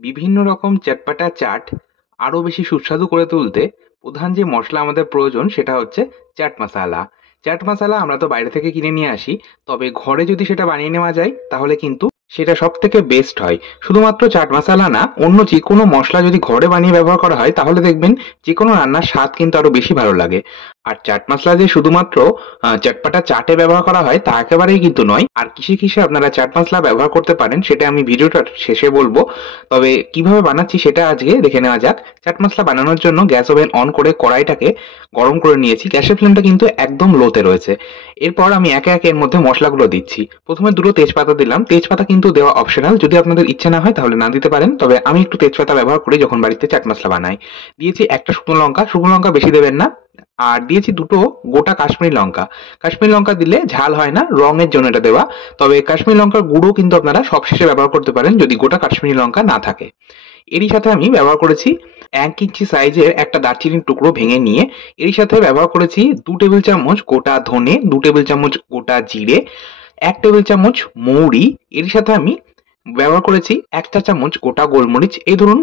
বিভিন্ন রকম চটপটা চাট আরো বেশি সুস্বাদু করে তুলতে প্রধান যে মশলা আমাদের প্রয়োজন সেটা হচ্ছে চাট মশালা। চাট মশালা আমরা তো বাইরে থেকে কিনে নিয়ে আসি, তবে ঘরে যদি সেটা বানিয়ে নেওয়া যায় তাহলে কিন্তু সেটা সব থেকে বেস্ট হয়। শুধুমাত্র চাট মশালা না, অন্য যে কোনো মশলা যদি ঘরে বানিয়ে ব্যবহার করা হয় তাহলে দেখবেন যে কোনো রান্নার স্বাদ কিন্তু আরো বেশি ভালো লাগে। আর চাট মশলা যে শুধুমাত্র চটপটা চাটে ব্যবহার করা হয় তা একেবারেই কিন্তু নয়। আর কিসে কিসে আপনারা চাট মশলা ব্যবহার করতে পারেন সেটা আমি ভিডিওটার শেষে বলবো। তবে কিভাবে বানাচ্ছি সেটা আজকে দেখে নেওয়া যাক। চাট মশলা বানানোর জন্য গ্যাস ওভেন অন করে কড়াইটাকে গরম করে নিয়েছি। গ্যাসের ফ্লেমটা কিন্তু একদম লোতে রয়েছে। এরপর আমি একে একে এর মধ্যে মশলাগুলো দিচ্ছি। প্রথমে দুটো তেজপাতা দিলাম। তেজপাতা কিন্তু দেওয়া অপশনাল, যদি আপনাদের ইচ্ছে না হয় তাহলে না দিতে পারেন, তবে আমি একটু তেজপাতা ব্যবহার করি যখন বাড়িতে চাট মশলা বানাই। দিয়েছি একটা শুকনো লঙ্কা, শুকনো লঙ্কা বেশি দেবেন না। আর দিয়েছি দুটো গোটা কাশ্মীরি লঙ্কা। কাশ্মীরি লঙ্কা দিলে ঝাল হয় না, রঙের জন্য এটা দেওয়া। তবে কাশ্মীরি লঙ্কার গুঁড়ো কিন্তু আপনারা সবশেষে ব্যবহার করতে পারেন যদি গোটা কাশ্মীরি লঙ্কা না থাকে। এরই সাথে আমি ব্যবহার করেছি 1 ইঞ্চি সাইজের একটা দারচিনির টুকরো ভেঙে নিয়ে। এরই সাথে ব্যবহার করেছি 2 টেবিল চামচ গোটা ধনে, 2 টেবিল চামচ গোটা জিরে, 1 টেবিল চামচ মৌরি। এরই সাথে আমি ব্যবহার করেছি 1 চা চামচ গোটা গোলমরিচ। এই ধরুন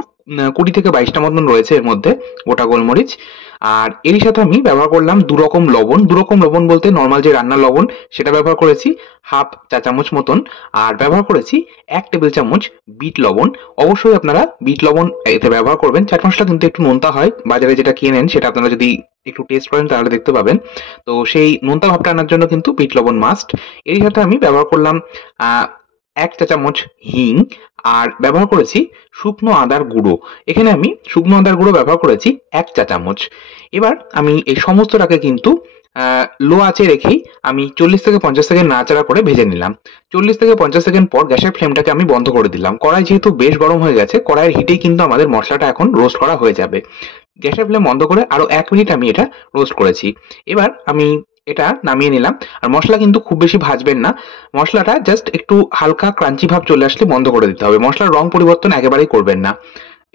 20 থেকে 22টা মতন রয়েছে এর মধ্যে গোটা গোলমরিচ। আর এরই সাথে আমি ব্যবহার করলাম 2 রকম লবণ। 2 রকম লবণ বলতে নরমাল যে রান্নার লবণ সেটা ব্যবহার করেছি 1/2 চা চামচ মতন। আর ব্যবহার করেছি 1 টেবিল চামচ বিট লবণ। অবশ্যই আপনারা বিট লবণ এতে ব্যবহার করবেন। চাট মশলা কিন্তু একটু নোনতা হয়। বাজারে যেটা কেনেন সেটা আপনারা যদি একটু টেস্ট করেন তাহলে দেখতে পাবেন। তো সেই নোনতা ভাবটা আনার জন্য কিন্তু বিট লবণ মাস্ট। এরই সাথে আমি ব্যবহার করলাম আ 1 চা চামচ হিং। আর ব্যবহার করেছি শুকনো আদার গুঁড়ো। এখানে আমি শুকনো আদার গুঁড়ো ব্যবহার করেছি 1 চা চামচ। এবার আমি এই সমস্তটাকে কিন্তু লো আঁচে রেখেই আমি 40 থেকে 50 সেকেন্ড নাড়াচাড়া করে ভেজে নিলাম। 40 থেকে 50 সেকেন্ড পর গ্যাসের ফ্লেমটাকে আমি বন্ধ করে দিলাম। কড়াই যেহেতু বেশ গরম হয়ে গেছে, কড়াইয়ের হিটেই কিন্তু আমাদের মশলাটা এখন রোস্ট করা হয়ে যাবে। গ্যাসের ফ্লেম বন্ধ করে আরো 1 মিনিট আমি এটা রোস্ট করেছি। এবার আমি এটা নামিয়ে নিলাম। আর মসলা কিন্তু খুব বেশি ভাজবেন না। মসলাটা জাস্ট একটু হালকা ক্রাঞ্চি ভাব চলে আসলে বন্ধ করে দিতে হবে। মসলার রং পরিবর্তন একেবারেই করবেন না।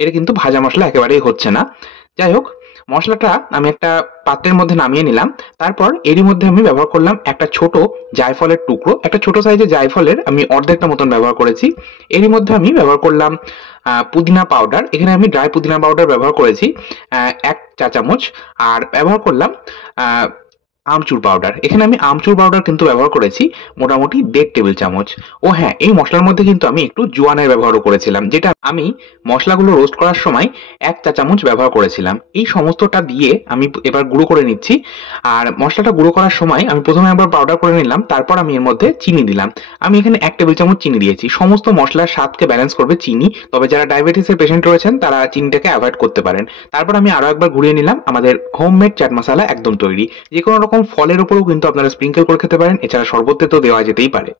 এটা কিন্তু ভাজা মসলা একেবারেই হচ্ছে না। যাই হোক, মসলাটা আমি একটা পাত্রের মধ্যে নামিয়ে নিলাম। তারপর এরই মধ্যে আমি ব্যবহার করলাম একটা ছোট জায়ফলের টুকরো। একটা ছোট সাইজের জায়ফলের আমি অর্ধেকটা মতন ব্যবহার করেছি। এরই মধ্যে আমি ব্যবহার করলাম পুদিনা পাউডার। এখানে আমি ড্রাই পুদিনা পাউডার ব্যবহার করেছি 1 চা চামচ। আর ব্যবহার করলাম আহ আমচুর পাউডার। এখানে আমি আমচুর পাউডার কিন্তু ব্যবহার করেছি মোটামুটি 1.5 টেবিল চামচ। ও হ্যাঁ, এই মশলার মধ্যে কিন্তু আমি একটু জোয়ানের ব্যবহারও করেছিলাম, যেটা আমি মশলাগুলো রোস্ট করার সময় 1 চা চামচ ব্যবহার করেছিলাম। এই সমস্তটা দিয়ে আমি এবার গুঁড়ো করে নিচ্ছি। আর মশলাটা গুঁড়ো করার সময় আমি প্রথমে একবার পাউডার করে নিলাম, তারপর আমি এর মধ্যে চিনি দিলাম। আমি এখানে 1 টেবিল চামচ চিনি দিয়েছি। সমস্ত মশলার স্বাদকে ব্যালেন্স করবে চিনি, তবে যারা ডায়াবেটিসের পেশেন্ট রয়েছেন তারা চিনিটাকে অ্যাভয়েড করতে পারেন। তারপর আমি আরো একবার ঘুরিয়ে নিলাম। আমাদের হোমমেড চাট মশলা একদম তৈরি। যে কোনো রকম ফলের উপরেও কিন্তু আপনারা স্প্রিঙ্কেল করে খেতে পারেন। এছাড়া শরবতে তো দেওয়া যেতেই পারে।